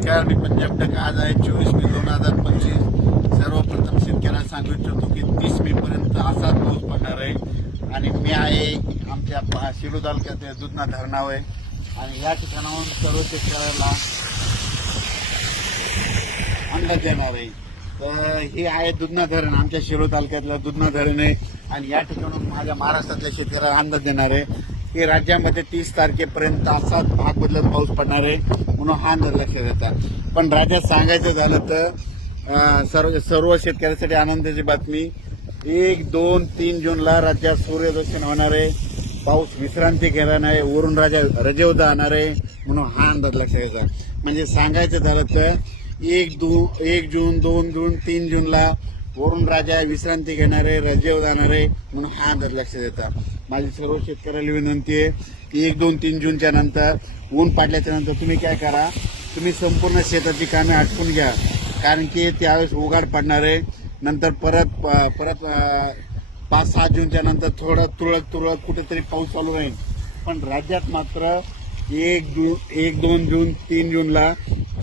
नमस्कार मी पंजाब टक आज आहे चोवीस मे दोन हजार पंचवीस. सर्वप्रथम शेतकऱ्यांना सांगू इच्छितो की तीस मे पर्यंत असाच पाऊस पडणार आहे. आणि मी आहे आमच्या शिरू तालुक्यात दुधना धरणावर आहे. आणि या ठिकाणाहून सर्व शेतकऱ्याला अंदाज देणार आहे. तर हे आहे दुधना धरण आमच्या शिरो तालुक्यातलं दुधना धरण आहे आणि या ठिकाणून माझ्या महाराष्ट्रातल्या शेतकऱ्याला अंदाज देणार आहे. की राज्यामध्ये तीस तारखेपर्यंत असाच भाग बदलत पाऊस पडणार आहे म्हणून हा निर्लक्ष लक्षात पण राज्यात सांगायचं झालं तर सर्व सर्व शेतकऱ्यांसाठी आनंदाची बातमी एक दोन तीन जूनला राज्यात सूर्यदर्शन होणार आहे. पाऊस विश्रांती घेणार आहे. वरून राजा रजेवदा आणणार आहे म्हणून हा अंदाज लक्षात घ्यायचा. म्हणजे सांगायचं झालं तर एक दो एक जून दोन जून तीन जूनला वरून राजा विश्रांती घेणार आहे रजेवदा आणणार आहे म्हणून हा अंदाज लक्षात येतात माझी सर्व शेतकऱ्याला विनंती आहे की एक दोन तीन जूनच्या नंतर ऊन पाडल्याच्या नंतर तुम्ही काय करा तुम्ही संपूर्ण शेताची कामे आटपून घ्या. कारण की त्यावेळेस उघाड पडणार आहे. नंतर परत परत पाच सहा जूनच्या नंतर थोडं तुरळक तुरळक कुठेतरी पाऊस चालू राहील. पण राज्यात मात्र एक जून एक दोन जून तीन जूनला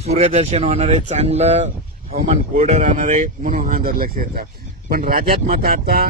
सूर्यदर्शन होणार आहे. चांगलं हवामान कोरडं राहणार आहे म्हणून हा अंदाज लक्ष येतात पण राज्यात मात्र आता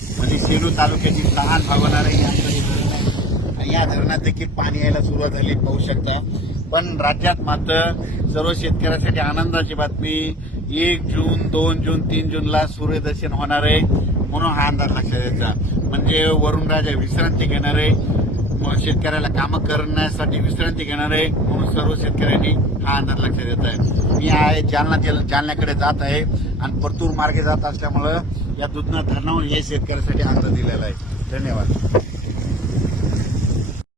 म्हणजे सेलू तालुक्याची लहान भाग आहे या धरणात देखील पाणी यायला सुरुवात झाली पाहू शकता. पण राज्यात मात्र सर्व शेतकऱ्यांसाठी आनंदाची बातमी एक जून दोन जून तीन जूनला सूर्यदर्शन होणार आहे म्हणून हा अंदाज लक्षात यायचा. म्हणजे वरुणराजा विश्रांती घेणार आहे शेतकऱ्याला कामं करण्यासाठी विश्रांती घेणार आहे म्हणून सर्व शेतकऱ्यांनी हा अंदाज लक्षात येत आहे. मी आहे जालना जिल्हा जालन्याकडे जात आहे आणि परतूर मार्गे जात असल्यामुळं या दुधना धरणाहून हे शेतकऱ्यासाठी अंदाज दिलेला आहे. धन्यवाद.